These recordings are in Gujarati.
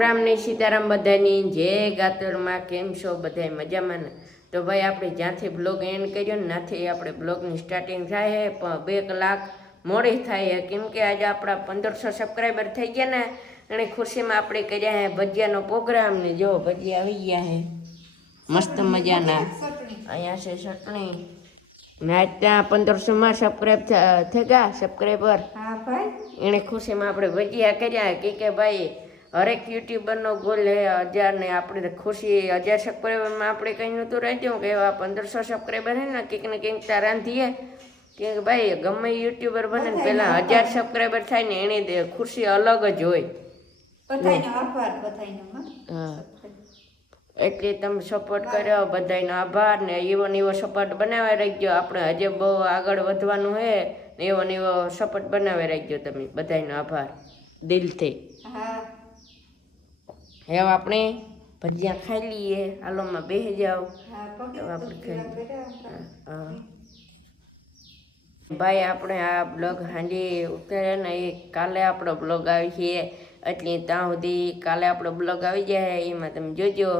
રામ ને સીતારામ બધાની જય ગાતરમાં કેમ છો? બધા મજામાં ને? તો ભાઈ આપણે જ્યાંથી બ્લોગ એન્ડ કર્યો ને ત્યાંથી આપણે બ્લોગની સ્ટાર્ટિંગ થાય પણ બે કલાક મોડી થાય કેમ કે આજે આપણા પંદરસો સબસ્ક્રાઈબર થઈ ગયા ને અને ખુશીમાં આપણે કર્યા છે ભજીયાનો પ્રોગ્રામ ને. જો ભજીયા આવી ગયા છે મસ્ત મજાના. અહીંયા છે ચટણી. ને આજ ત્યાં પંદરસોમાં સબસ્ક્રાઈબ થઈ ગયા સબસ્ક્રાઈબર હા ભાઈ. એને ખુશીમાં આપણે ભજીયા કર્યા કે કે ભાઈ હરેક યુટ્યુબરનો ગોલ હે હજાર ને આપણે ખુશી હજાર સબસ્ક્રાઈબરમાં આપણે કંઈ નહોતું રાખ્યું કે એવા પંદરસો સબસ્ક્રાઈબર હે ને કંઈક ને કંઈક ત્યાં રાંધીએ કે ભાઈ ગમે યુટ્યુબર બને ને પહેલાં હજાર સબસ્ક્રાઈબર થાય ને એની દે- ખુશી અલગ જ હોય. બધાયનો આભાર બધાયનો હા. હા. એટલે તમે સપોર્ટ કર્યો બધાનો આભાર ને એવો ને એવો સપોર્ટ બનાવી રાખજો. આપણે હજે બહુ આગળ વધવાનું છે ને એવો ને એવો સપોર્ટ બનાવી રાખજો તમે. બધાનો આભાર. દિલથી. હા. હવે આપણે ભજીયા ખાઈ લઈએ. હાલોમાં બેસી જાઓ. ભાઈ આપણે આ બ્લોગ હાંડી ઉતાર્યા ને એ કાલે આપણો બ્લોગ આવી છે. એટલે ત્યાં સુધી કાલે આપણો બ્લોગ આવી જાય એમાં તમે જોજો.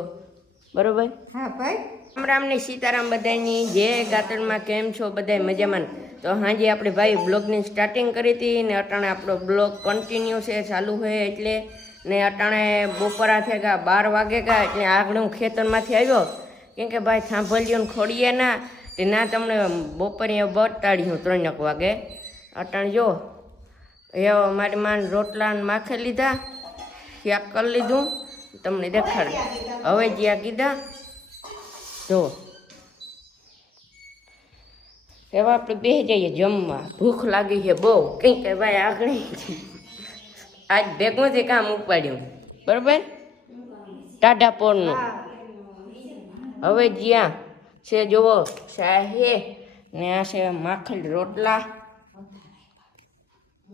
બરોબર? હા ભાઈ. રામ રામ ને સીતારામ બધાની. જે ગાતણમાં કેમ છો બધા મજામાં? તો હાજી આપણે ભાઈ બ્લોગની સ્ટાર્ટિંગ કરી હતી ને અટાણે આપણો બ્લોગ કન્ટિન્યુ છે ચાલુ હોય એટલે ને અટાણે બપોરા થઈ ગયા બાર વાગે ગયા એટલે આગળ હું ખેતરમાંથી આવ્યો. કેમ કે ભાઈ સાંભળ્યું ખોડીએ ના, તે ના તમને બપોરે બતાડ્યું ત્રણેક વાગે. અટાણે જો એ મારી માન રોટલા માખે લીધા ત્યાં કરી લીધું, તમને દેખાડ. હવે જ્યાં કીધા, જો. એવા આપણે બે જઈએ જમવા. ભૂખ લાગી છે બહુ. કંઈ કે ભાઈ આગળ આજ ભેગું થી કામ ઉપાડ્યું. બરોબર? ટાઢા પોરનું હવે જ્યાં છે, જુઓ, શાહે ને આ છે માખણ રોટલા.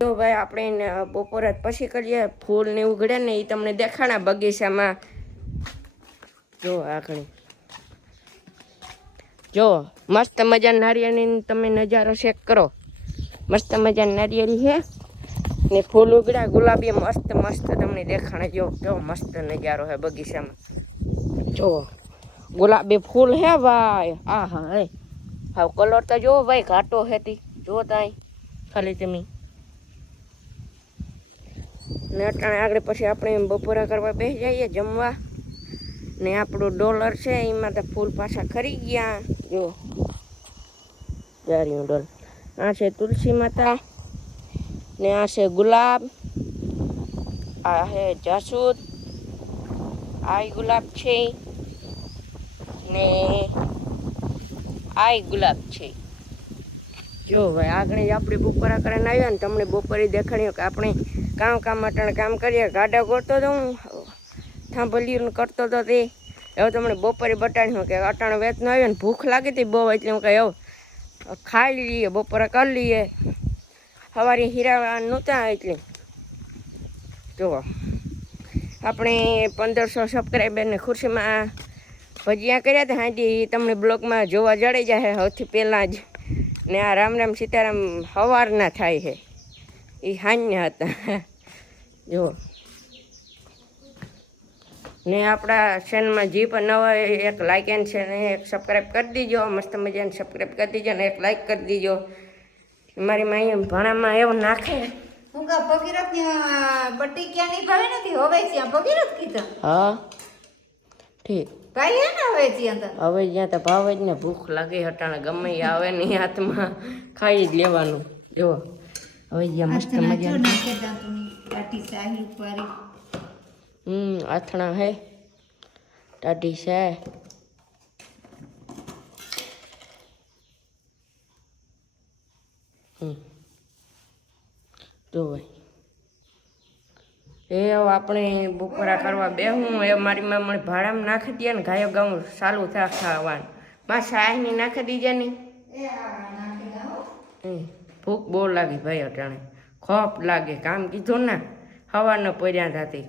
જો ભાઈ, આપણે એને બપોરે પછી કરીએ. ફૂલ ને ઉઘડે ને એ તમને દેખાણા બગીચામાં. જો આગળ. જો, મસ્ત મજા નારિયેળની તમે નજારો ચેક કરો. મસ્ત મજા નારિયેળી છે ને ફૂલ ઉગડ્યા ગુલાબી મસ્ત મસ્ત તમને દેખાણે. જો, કેવો મસ્ત નજારો હે બગીચામાં. જો, ગુલાબી ફૂલ હે ભાઈ. આ હે હા કલર તો જો ભાઈ, ઘાટો હેતી જો તાઈ, ખાલી તમે. ને અટાણે આગળ પછી આપણે બપોરા કરવા બેસી જઈએ જમવા. ને આપણું ડોલર છે, એમાં તો ફૂલ પાછા ખરી ગયા. જો, જારિયું ડોલ આ છે તુલસી માતા. ને આ છે ગુલાબ, આ છે જાસૂદ, આ ગુલાબ છે ને આ ગુલાબ છે. જો ભાઈ આગળ આપણે બપોરા કરીને આવ્યા ને તમને બપોરે દેખાડ્યું કે આપણે કામ કામ માટે કામ કરીએ, ગાડા ગોળતો તો હું થાંભલિયું કરતો હતો તે. હવે તમને બપોરે બટાડ્યું કે અટાણ વેચનો આવ્યો ને ભૂખ લાગી હતી બહુ, એટલે હું કહે એવું ખાઈ લઈએ, બપોરે કરી લઈએ. સવારે હીરા નહોતા એટલે. જુઓ આપણે પંદરસો સબસ્ક્રાઈબરને ખુરશીમાં ભજીયા કર્યા હતા, હાજી તમને બ્લોગમાં જોવા જડી જાય સૌથી પહેલાં જ ને આ રામ રામ સીતારામ સવારના થાય છે એ હાન્ય હતા. જુઓ ને આપણા ચેનલમાં જે પણ નવા એક લાઇક એન્ડ છે ને એક સબસ્ક્રાઈબ કરી દીજો. મસ્ત મજાને સબસ્ક્રાઈબ કરી દીજો ને એક લાઇક કરી દીજો. મારી માઈએ ભણામાં એવું નાખે. હું કા ભગીરથની બટ્ટી ક્યાં ની ભાવે નથી? હવે ત્યાં ભગીરથ કીધા. હા ઠીક. ભાઈ હે ને હવે ત્યાં તો? હવે જ્યાં તો ભાવ જ ને ભૂખ લાગે હટાણે ગમે આવે ને હાથમાં ખાઈ જ લેવાનું. જો હવે જ્યાં મસ્ત મજા દાંતની કાઠી ઉપર. હમ આથણા હે. ટાટી છે જો ભાઈ એ આપણે બપોરા કરવા બેહું. એ મારી માં ભાડામાં નાખી દે ને ગાયો ગાઉં ચાલુ થા ખાવાનું. માં સાહેની નાખી દીજે ને. ભૂખ બહુ લાગી ભાઈ અટાણે. ખોપ લાગે કામ કીધું ને હવાના પોર્યા થતી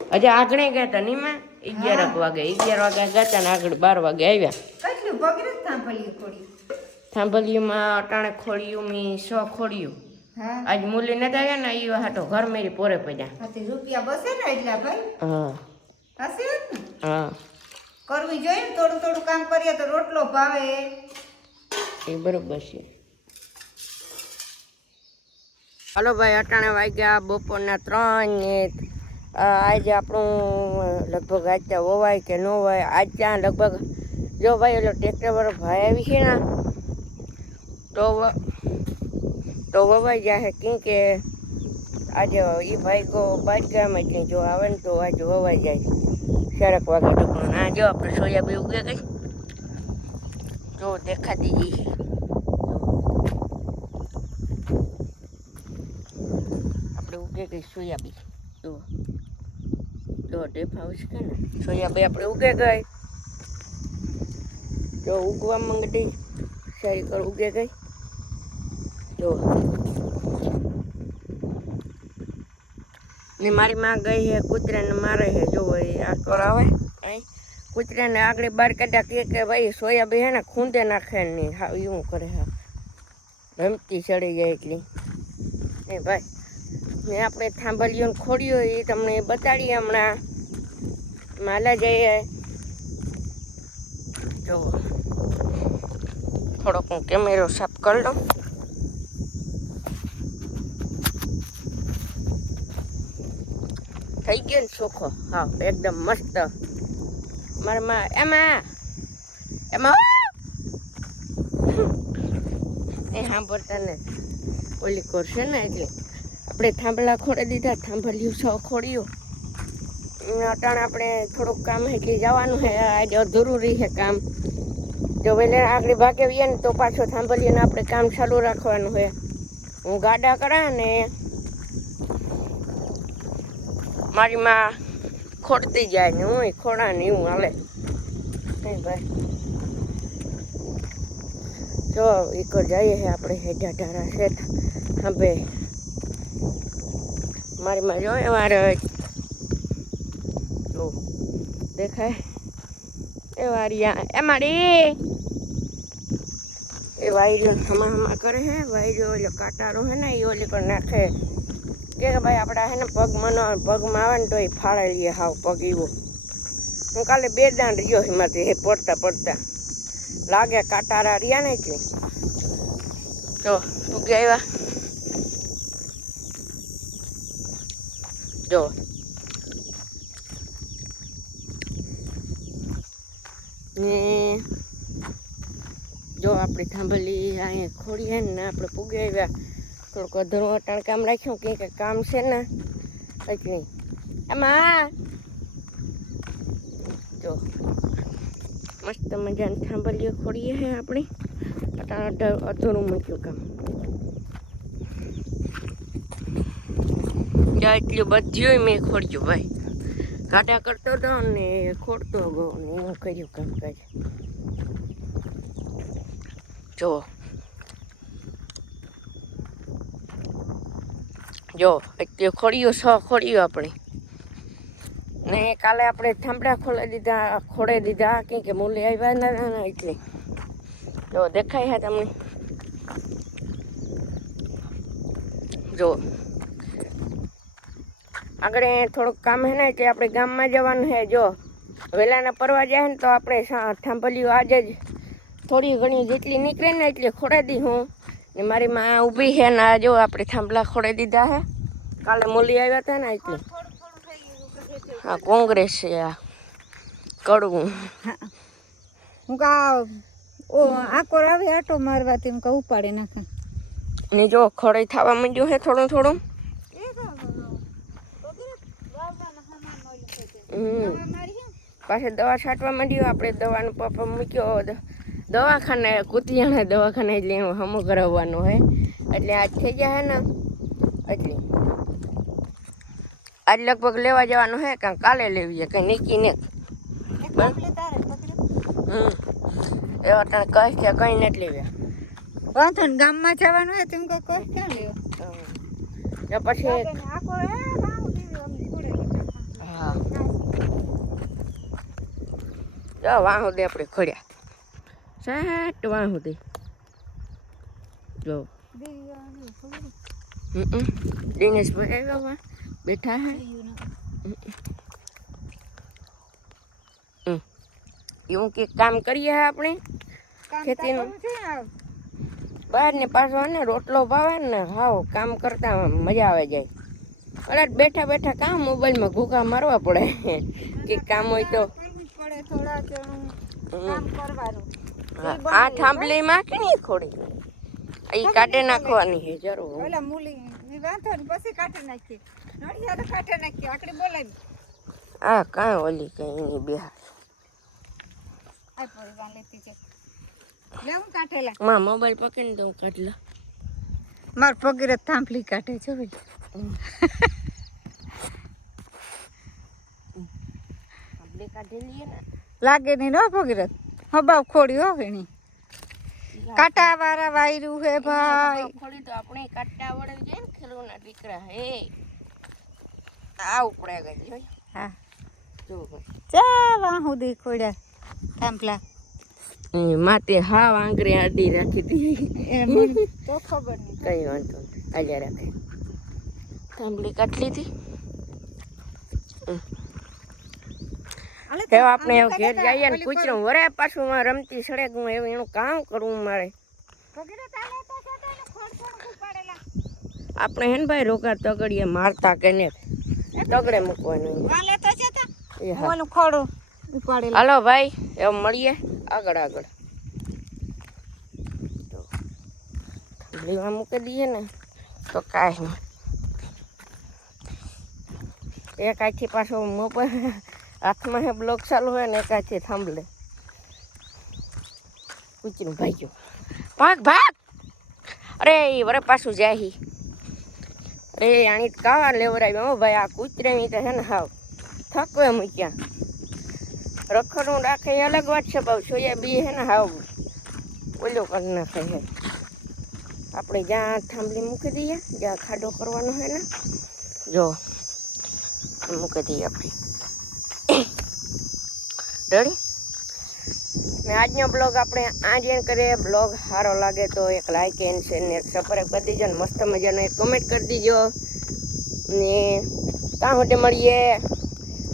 હજી આગળ ગયા હતા નહીં માં અગિયાર વાગે અગિયાર વાગે ગયા હતા ને આગળ બાર વાગે આવ્યા. કેટલું સાંભળ્યું ખોડી થાંભલીમાં અટાણે ખોડિયું મી સો ખોડિયું આજ મૂલી નથી આવ્યા ને એ હાટો ઘર મેરી પોરે પડ્યા. રૂપિયા બસે ને એટલા ભાઈ? હા. હા. કરવી જોઈએ ને થોડું થોડું કામ કરીએ તો રોટલો ભાવે. એ બરોબર છે. હાલો ભાઈ અટાણે વાગ્યા બપોરના ત્રણ ને આજે આપણું લગભગ આજ ત્યાં વવાય કે ન હોય આજ ત્યાં લગભગ જો ભાઈ ઓલો ટ્રેક્ટર વાળો ભાઈ આવી છે ને તો તો વવાઈ જાહે કેમ કે આજે એ ભાઈ કો બાજ ગામ એટલે જો આવે ને તો આજે વવાઈ જાય. સરક વાગે ટૂંકનું ના જો, આપણે સોયાબી ઉગે ગઈ. જો દેખાતી જઈશ આપણે ઉગે ગઈ સોયાબી જો. જો દેખાવ છે કે ને સોયાબી આપણે ઉગે ગઈ. જો ઉગવા માંગડી સારી કર ઉગે ગઈ. જો. ને મારી માં ગઈ હે, કૂતરાને મારે હે, જો એ કરાવે કૂતરાને આગળ બાર કાઢ્યા, કે કે ભાઈ સોયાબી હે ને, ખૂંદે નાખે નહીં હા એવું કરે, હા. રમતી ચડી જાય એટલી. એ ભાઈ, ને આપણે થાંભલીઓ ખોડ્યો એ તમને બતાડી હમણાં. માલા જઈએ. જો થોડોક હું કેમેરો સાફ કરી લઉં. થઈ ગયો ને ચોખ્ખો હા, એકદમ મસ્ત. મારા માં એમાં એમાં, એ સાંભળતા ને ઓલી કરશે ને એટલે આપણે થાંભલા ખોડી દીધા, થાંભલ્યું છ ખોડ્યું. અટાણ આપણે થોડુંક કામ એટલે જવાનું હે આજે જરૂરી છે કામ. જો વહેલે આગળ ભાગે ને તો પાછો થાંભલીને આપણે કામ ચાલુ રાખવાનું છે હું ગાડા કરા ને મારી માં ખોડતી જાય ને હું ખોડા ને એવું હાલે. ભાઈ. જો એક જઈએ છે આપણે હેઠા ઢારા છે ખંભે મારી માં જો એ મારે જો, દેખાય? એ વારિયા એ મારી. એ વાયરો હમા હમા કરે હે વાયરો ઓલો કાંટારો હે ને એ ઓલી પણ નાખે. કે ભાઈ આપણા હે ને પગ મનો પગમાં આવે ને તો એ ફાળે લઈએ હાવ પગ એવો. હું કાલે બે દાંડ રહ્યો એમાંથી હે, પડતા પડતા. લાગે કાંટારા રહ્યા ને એટલે. જો તું આવ્યા. જો. ને જો, આપણે થાંભલી અહીંયા ખોડીએ ને, આપણે પૂગે આવ્યા. થોડુંક અધૂરું અટાણ કામ રાખ્યું, કે કે કામ છે ને એટલે એમાં જો, મસ્ત મજાની થાંભલીઓ ખોડીએ છે આપણે. અટાણ અઢ- અધૂરું મૂક્યું કામ. જા, એટલું બધું મેં ખોડ્યું ભાઈ. ગાડા કરતો હતો ને ખોડતો ગયો ને, એવું કર્યું કામકાજ જો જો, એક ખોડ્યું છ ખોડ્યું આપણે. ને કાલે આપણે થાંભડા ખોલે દીધા ખોડે દીધા, કેમ કે મૂલી આવ્યા ના એટલે. જો, દેખાય હા તમને? જો. આગળ થોડુંક કામ હે ને, એટલે આપણે ગામમાં જવાનું છે જો. વહેલાના પરવા જાય ને, તો આપણે થાંભલીઓ આજે જ થોડી ઘણી જેટલી નીકળે ને, એટલી દી હું. ને મારી માં ઊભી છે ને આ જો આપણે થાંભલા ખોડાઈ દીધા છે. કાલે મૂલી આવ્યા હતા ને એટલે હા કોંગ્રેસ છે આ. કડવું. હું કા ઓ આકોર આવે આટો મારવાથી હું કા ઉપાડી નાખે. ને જો ખોડાઈ થવા માંડ્યું છે થોડું થોડું. પાછળ દવા છાંટવા માંડ્યો આપણે દવાનો પપ્પા મૂક્યો દવાખાને કુતિયાણા દવાખાને એટલે એનું હમો કરાવવાનું હોય. એટલે આજ થઈ ગયા હે ને એટલે. આજ લગભગ લેવા જવાનું હે કાં કાલે લેવીએ કંઈ નીકી ને હમ. એવા તને કહે કે કંઈ નથી લેવ્યા વાંધો ને ગામમાં જવાનું હોય તેમ કોઈ ક્યાં લેવો. પછી હે હા વાહુ દે આપણે ખોડ્યા. સાટ વાહુ સુધી. જો. દિનેશ ભાઈ આવ્યા બેઠા હે. એવું કે કામ કરીએ હે આપણે? ખેતીનું. બહાર ને પાછો ને રોટલો ભાવે ને હાવ કામ કરતા મજા આવે જાય. અરે બેઠા બેઠા કામ મોબાઈલમાં ઘૂકા મારવા પડે? કે કામ હોય તો. થોડા કામ કરવાનું. આ થાંભલીમાં કે નહીં ખોડી એ કાઢે નાખવાની છે જરૂર. ઓલા મૂલી વાંધો ને પછી કાઢી નાખીએ. નડિયાદ કાઢી નાખીએ આકડી બોલાવી. આ કાંઈ ઓલી કઈ એની બિહાર આ પરિવાર લેતી છે લેવું કાઢેલા માં મોબાઈલ પકડીને દઉં કાઢલા માર પગીરે થાંભલી કાઢે છે ભાઈ. આપણે કાઢી લાગે નહીં ન પગીરે. હબાવ ખોડી હો એની કાંટા વાળા વાયરું હે ભાઈ. ખોડી તો આપણે કાંટા વડે જાય ને ખેલવાના દીકરા હે. આ ઉપડે ગઈ હા. જો. ચાલ વાહ સુધી ખોડ્યા થાંભલા. માતે હા આંગરે આડી રાખી હતી. એમ તો ખબર નહીં કઈ વાંધો આજે રાખે. થાંભલી કાટલી લીધી. હવે આપણે ઘેર જઈએ ને કૂતરું વરે પાછું માં રમતી સડે હું એવું એનું કામ કરવું મારે. આપણે હેન ભાઈ રોકા તગડીએ મારતા કે ને તગડે મૂકવાનું. એ હાલો ભાઈ એવું મળીએ આગળ આગળ. થાંભલીમાં મૂકી દઈએ ને તો કાંઈ નહીં. એક આથી પાછો મોબાઈલ હાથમાં હે બ્લોક ચાલુ હોય ને એક આથી થાંભલે. કૂચીને ભાગ્યો. ભાગ ભાગ! અરે વરે પાછું જાહી અરે આણી કાવા લેવરાવ્યો હો ભાઈ આ કૂતરે તો હે ને હાવ થકવે મૂક્યા રખડું રાખે એ અલગ વાત છે ભાવ સોયા બી હે ને હાવ ઓલો કરી નાખે હે. આપણે જ્યાં થાંભલી મૂકી દઈએ જ્યાં ખાડો કરવાનો હોય ને જો મૂકી દઈએ આપણે. રેડી ને આજનો બ્લોગ આપણે આ જેમ કરીએ બ્લોગ સારો લાગે તો એક લાઈક એન્ડ શેર ને સબસ્ક્રાઈબ કરી દીજો ને મસ્ત મજાનો એક કમેન્ટ કરી દીજો. ને ત્યાં સુધી મળીએ.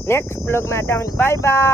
નેક્સ્ટ બ્લોગમાં ત્યાં બાય બાય